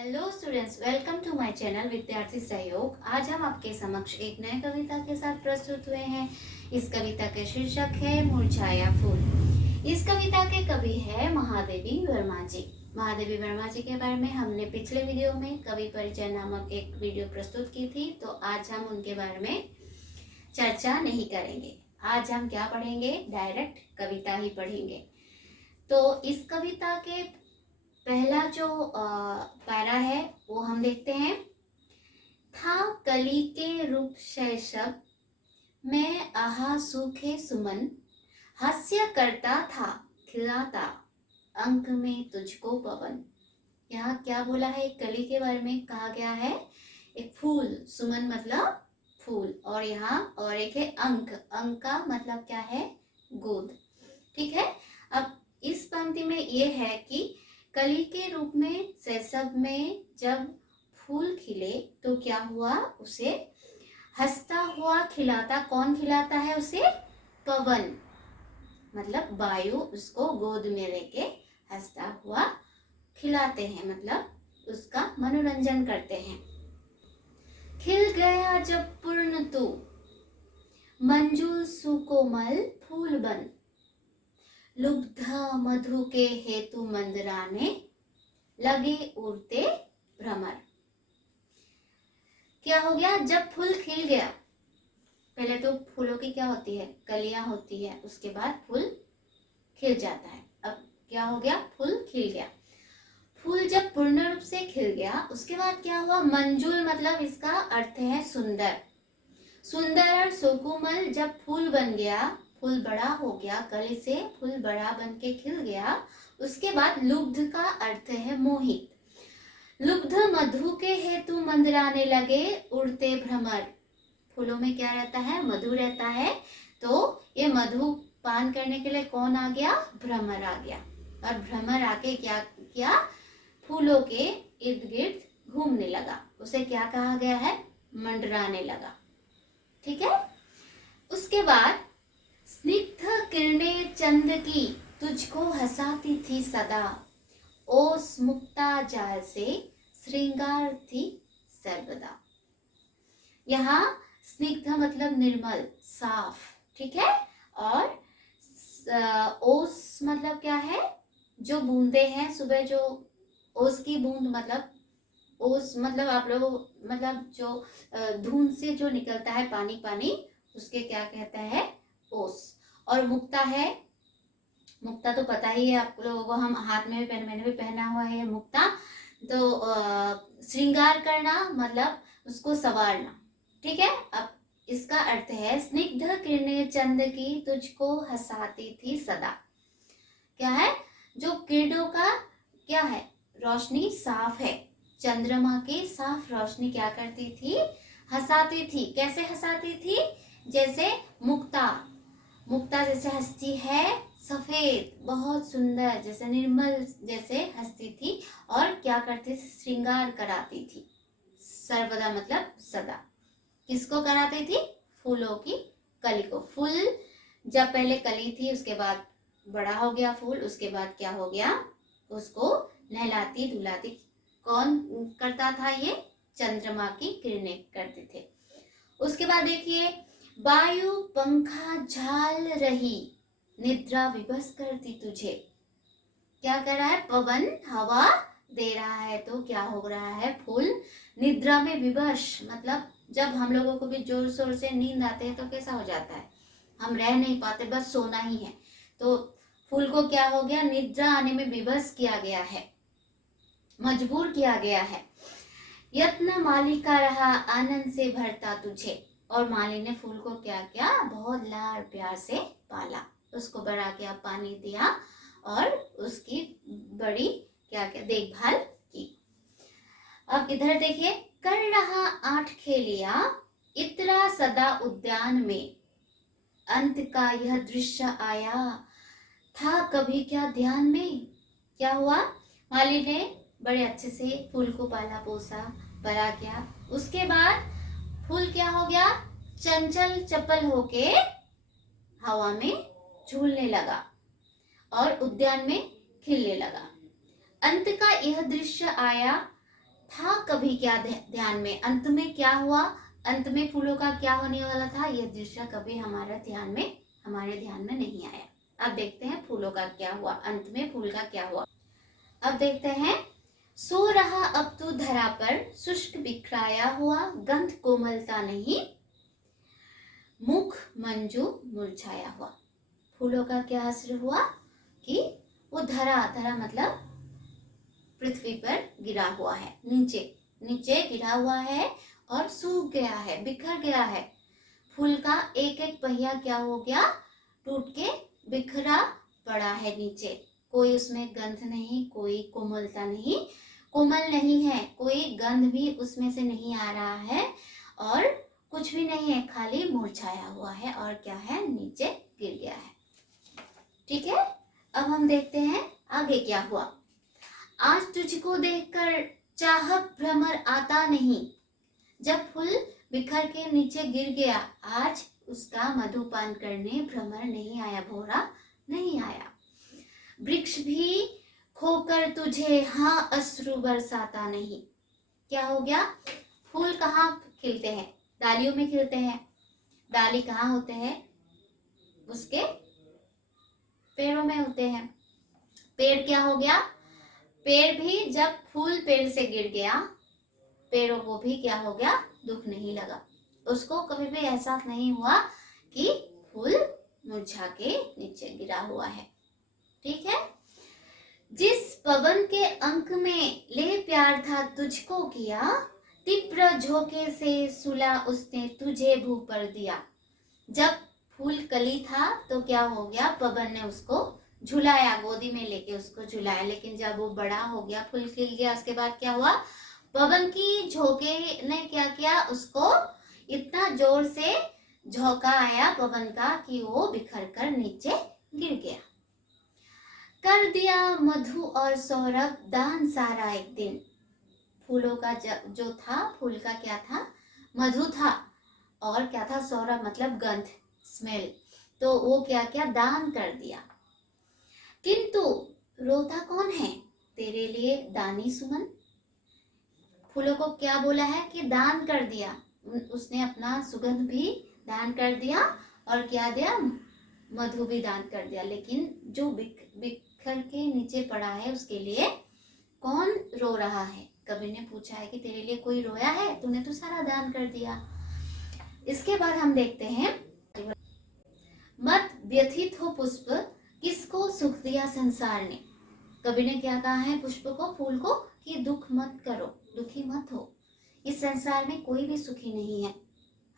Hello students, welcome to my channel Vidyarthi Sahyog. आज हम आपके समक्ष एक नए कविता के साथ प्रस्तुत हुए हैं। इस कविता के शीर्षक है मुरझाया फूल। इस कविता के कवि है महादेवी वर्मा जी। महादेवी वर्मा जी के बारे में हमने पिछले वीडियो में कवि परिचय नामक एक वीडियो प्रस्तुत की थी, तो आज हम उनके बारे में चर्चा नहीं करेंगे। आज हम क्या पढ़ेंगे, डायरेक्ट कविता ही पढ़ेंगे। तो इस कविता के पहला जो पैरा है वो हम देखते हैं। था कली के रूप शैशव मैं आहा सूखे सुमन, हास्य करता था खिलाता अंक में तुझको पवन। यहाँ क्या बोला है, कली के बारे में कहा गया है। एक फूल, सुमन मतलब फूल, और यहाँ और एक है अंक। अंक का मतलब क्या है, गोद। ठीक है। अब इस पंक्ति में ये है कि कली के रूप में शैशव में जब फूल खिले तो क्या हुआ, उसे हंसता हुआ खिलाता। कौन खिलाता है उसे? पवन, मतलब वायु उसको गोद में लेके हंसता हुआ खिलाते हैं, मतलब उसका मनोरंजन करते हैं। खिल गया जब पूर्ण तू मंजूल सुकोमल फूल बन, लुब्ध मधु के हेतु मंदराने लगे उड़ते भ्रमर। क्या हो गया, जब फूल खिल गया। पहले तो फूलों की क्या होती है, कलियां होती है, उसके बाद फूल खिल जाता है। अब क्या हो गया, फूल खिल गया। फूल जब पूर्ण रूप से खिल गया उसके बाद क्या हुआ, मंजूल मतलब इसका अर्थ है सुंदर। सुंदर और सुकुमल जब फूल बन गया, फूल बड़ा हो गया, कली से फूल बड़ा बन के खिल गया, उसके बाद लुब्ध का अर्थ है मोहित। लुब्ध मधु के हेतु मंदराने लगे उड़ते भ्रमर। फूलों में क्या रहता है, मधु रहता है, तो ये मधु पान करने के लिए कौन आ गया, भ्रमर आ गया। और भ्रमर आके क्या किया, फूलों के इर्द गिर्द घूमने लगा। उसे क्या कहा गया है, मंडराने लगा। ठीक है। उसके बाद स्निग्ध किरणें चंद की तुझको हंसाती थी सदा, ओस मुक्ता जाल से श्रृंगार थी सर्वदा। यहाँ स्निग्ध मतलब निर्मल, साफ। ठीक है। और ओस मतलब क्या है, जो बूंदे हैं सुबह, जो ओस की बूंद, मतलब ओस मतलब आप लोग मतलब जो धुंध से जो निकलता है पानी पानी, उसके क्या कहता है, ओस। और मुक्ता है, मुक्ता तो पता ही है आप लोगों को, हम हाथ में भी मैंने भी पहना हुआ है मुक्ता। तो श्रृंगार करना मतलब उसको संवारना। ठीक है। अब इसका अर्थ है स्निग्ध किरणें चंद की तुझको हंसाती थी सदा। क्या है, जो किरणों का क्या है, रोशनी साफ है। चंद्रमा की साफ रोशनी क्या करती थी, हंसाती थी। कैसे हंसाती थी, जैसे मुक्ता, मुक्ता जैसे हंसती है, सफेद बहुत सुंदर जैसे निर्मल जैसे हंसती थी। और क्या करती थी, श्रृंगार कराती थी। सर्वदा मतलब सदा। किसको कराती थी, फूलों की कली को। फूल जब पहले कली थी, उसके बाद बड़ा हो गया फूल, उसके बाद क्या हो गया, उसको नहलाती धुलाती कौन करता था, ये चंद्रमा की किरणें करते थे। उसके बाद देखिए, वायु पंखा झाल रही निद्रा विवश करती तुझे। क्या कर रहा है, पवन हवा दे रहा है, तो क्या हो रहा है, फूल निद्रा में विवश, मतलब जब हम लोगों को भी जोर शोर से नींद आते हैं तो कैसा हो जाता है, हम रह नहीं पाते, बस सोना ही है। तो फूल को क्या हो गया, निद्रा आने में विवश किया गया है, मजबूर किया गया है। यत्न माली का रहा आनंद से भरता तुझे। और माली ने फूल को क्या किया, बहुत लाड़ प्यार से पाला, उसको बड़ा किया, पानी दिया और उसकी बड़ी क्या क्या देखभाल की। अब इधर देखिए, कर रहा आठ खेलिया इतरा सदा उद्यान में, अंत का यह दृश्य आया था कभी क्या ध्यान में। क्या हुआ, माली ने बड़े अच्छे से फूल को पाला पोसा, बड़ा किया। उसके बाद फूल क्या हो गया, चंचल चपल होके हवा में झूलने लगा और उद्यान में खिलने लगा। अंत का यह दृश्य आया, था कभी क्या ध्यान में, अंत में क्या हुआ, अंत में फूलों का क्या होने वाला था, यह दृश्य कभी हमारे ध्यान में नहीं आया। अब देखते हैं फूलों का क्या हुआ, अंत में फूल का क्या हुआ। अब देखते हैं, सो रहा अब तू धरा पर, शुष्क बिखराया हुआ, गंध कोमलता नहीं, मुख मंजू मुरझाया हुआ। फूलों का क्या असर हुआ कि वो धरा मतलब पृथ्वी पर गिरा हुआ है, नीचे गिरा हुआ है और सूख गया है, बिखर गया है। फूल का एक एक पहिया क्या हो गया, टूट के बिखरा पड़ा है नीचे। कोई उसमें गंध नहीं, कोई कोमलता नहीं, कोमल नहीं है, कोई गंध भी उसमें से नहीं आ रहा है और कुछ भी नहीं है, खाली मुरझाया हुआ है और क्या है, नीचे गिर गया है। ठीक है, अब हम देखते हैं आगे क्या हुआ। आज तुझको देखकर चाह भ्रमर आता नहीं, जब फूल बिखर के नीचे गिर गया, आज उसका मधुपान करने भ्रमर नहीं आया, भौरा नहीं आया। वृक्ष भी खोकर तुझे हाँ अश्रु बरसाता नहीं। क्या हो गया, फूल कहाँ खिलते हैं, डालियों में खिलते हैं। डाली कहाँ होते हैं, उसके पेड़ों में होते हैं। पेड़ क्या हो गया, पेड़ भी जब फूल पेड़ से गिर गया, पेड़ों को भी क्या हो गया, दुख नहीं लगा, उसको कभी भी एहसास नहीं हुआ कि फूल मुरझा के नीचे गिरा हुआ है। ठीक है, जिस पवन के अंक में ले प्यार था तुझको किया, तीव्र झोंके से सुला उसने तुझे भू पर दिया। जब फूल कली था तो क्या हो गया, पवन ने उसको झुलाया, गोदी में लेके उसको झुलाया, लेकिन जब वो बड़ा हो गया, फूल खिल गया, उसके बाद क्या हुआ, पवन की झोंके ने क्या किया, उसको इतना जोर से झोंका आया पवन का कि वो बिखर कर नीचे गिर गया। कर दिया मधु और सौरभ दान सारा एक दिन। फूलों का जो था, फूल का क्या था, मधु था, और क्या था, सौरभ मतलब गंध, स्मेल, तो वो क्या क्या दान कर दिया। किंतु रोता कौन है तेरे लिए दानी सुमन। फूलों को क्या बोला है कि दान कर दिया, उसने अपना सुगंध भी दान कर दिया और क्या दिया, मधु भी दान कर दिया, लेकिन जो बिखर के नीचे पड़ा है उसके लिए कौन रो रहा है। कबीर ने पूछा है कि तेरे लिए कोई रोया है, तूने तो सारा दान कर दिया। इसके बाद हम देखते हैं, मत व्यथित हो पुष्प, किसको सुख दिया संसार ने। कबीर ने क्या कहा है पुष्प को, फूल को, कि दुख मत करो, दुखी मत हो, इस संसार में कोई भी सुखी नहीं है,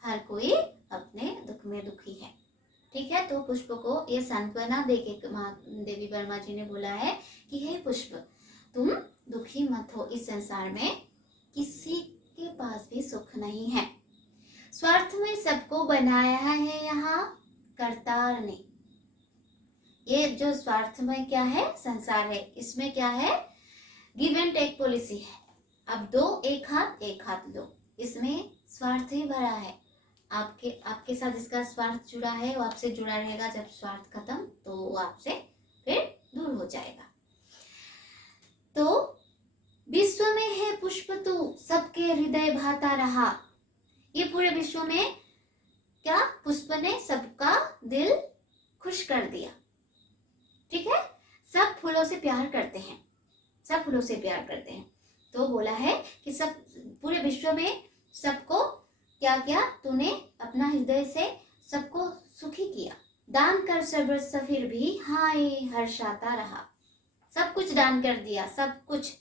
हर कोई अपने दुख में दुखी है। ठीक है, तो पुष्प को ये सांत्वना देके देवी वर्मा जी ने बोला है कि हे पुष्प, तुम दुखी मत हो, इस संसार में किसी के पास भी सुख नहीं है। स्वार्थ में सबको बनाया है यहाँ करतार ने। ये जो स्वार्थ में क्या है, संसार है, इसमें क्या है, गिव एंड टेक पॉलिसी है। अब दो, एक हाथ दो, इसमें स्वार्थ ही भरा है। आपके साथ जिसका स्वार्थ जुड़ा है वो आपसे जुड़ा रहेगा, जब स्वार्थ खत्म तो वो आपसे फिर दूर हो जाएगा। तो विश्व में है पुष्प तू, सबके हृदय भाता रहा। ये पूरे विश्व में क्या, पुष्प ने सबका दिल खुश कर दिया। ठीक है, सब फूलों से प्यार करते हैं, सब फूलों से प्यार करते हैं। तो बोला है कि सब पूरे विश्व में सबको क्या क्या, तूने अपना हृदय से सबको सुखी किया। दान कर सर्वस्व फिर भी हाय हर्षाता रहा। सब कुछ दान कर दिया, सब कुछ,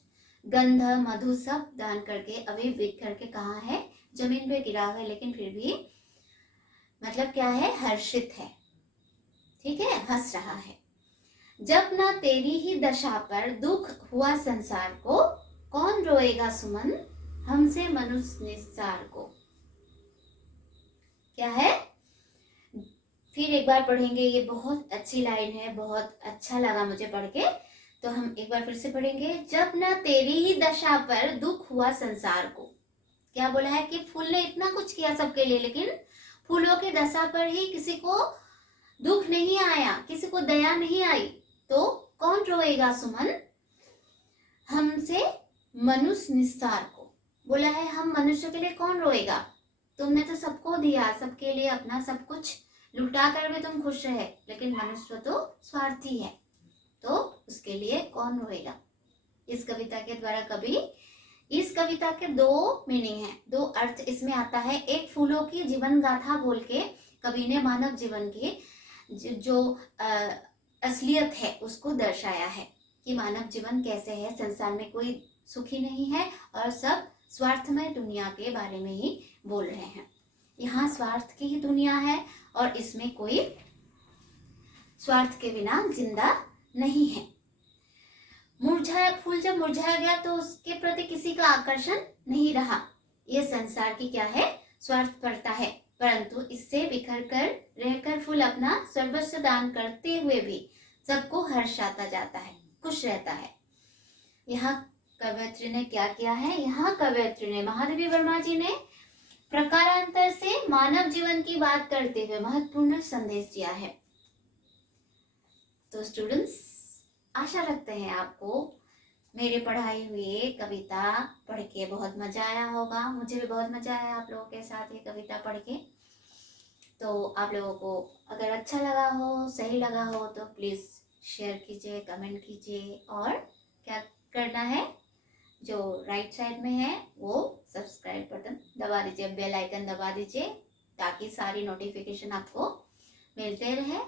गंध मधु सब दान करके अभी बिखर के कहाँ है, जमीन पे गिरा हुआ है, लेकिन फिर भी मतलब क्या है, हर्षित है। ठीक है, हंस रहा है। जब ना तेरी ही दशा पर दुख हुआ संसार को, कौन रोएगा सुमन हमसे मनुष्य निस्सार को। क्या है, फिर एक बार पढ़ेंगे, ये बहुत अच्छी लाइन है, बहुत अच्छा लगा मुझे पढ़ के, तो हम एक बार फिर से पढ़ेंगे। जब ना तेरी ही दशा पर दुख हुआ संसार को। क्या बोला है कि फूल ने इतना कुछ किया सबके लिए, लेकिन फूलों की दशा पर ही किसी को दुख नहीं आया, किसी को दया नहीं आई, तो कौन रोएगा सुमन हमसे मनुष्य निस्सार को। बोला है हम मनुष्य के लिए कौन रोएगा, तुमने तो सबको दिया, सबके लिए अपना सब कुछ लुटा कर भी तुम खुश रहे, लेकिन मनुष्य तो स्वार्थी है, तो उसके लिए कौन रोएगा। इस कविता के द्वारा कवि, इस कविता के दो मीनिंग है, दो अर्थ इसमें आता है। एक फूलों की जीवन गाथा बोल के कवि ने मानव जीवन की जो असलियत है उसको दर्शाया है कि मानव जीवन कैसे है, संसार में कोई सुखी नहीं है और सब स्वार्थमय दुनिया के बारे में ही बोल रहे हैं। यहाँ स्वार्थ की ही दुनिया है और इसमें कोई स्वार्थ के बिना जिंदा नहीं है। मुरझाया फूल जब मुरझाया गया तो उसके प्रति किसी का आकर्षण नहीं रहा। यह संसार की क्या है, स्वार्थपरता है, परंतु इससे बिखर कर रहकर फूल अपना सर्वस्व दान करते हुए भी सबको हर्षाता जाता है, खुश रहता है। यहाँ कवयित्री ने क्या किया है, यहाँ कवयित्री ने महादेवी वर्मा जी ने प्रकारांतर से मानव जीवन की बात करते हुए महत्वपूर्ण संदेश दिया है। तो स्टूडेंट्स, आशा रखते हैं आपको मेरे पढ़ाई हुए कविता पढ़ के बहुत मजा आया होगा। मुझे भी बहुत मजा आया आप लोगों के साथ ये कविता पढ़ के। तो आप लोगों को अगर अच्छा लगा हो, सही लगा हो तो प्लीज़ शेयर कीजिए, कमेंट कीजिए, और क्या करना है, जो राइट साइड में है वो सब्सक्राइब बटन दबा दीजिए, बेल आइकन दबा दीजिए, ताकि सारी नोटिफिकेशन आपको मिलते रहे।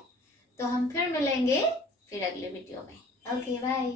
तो हम फिर मिलेंगे फिर अगले वीडियो में। Okay bye.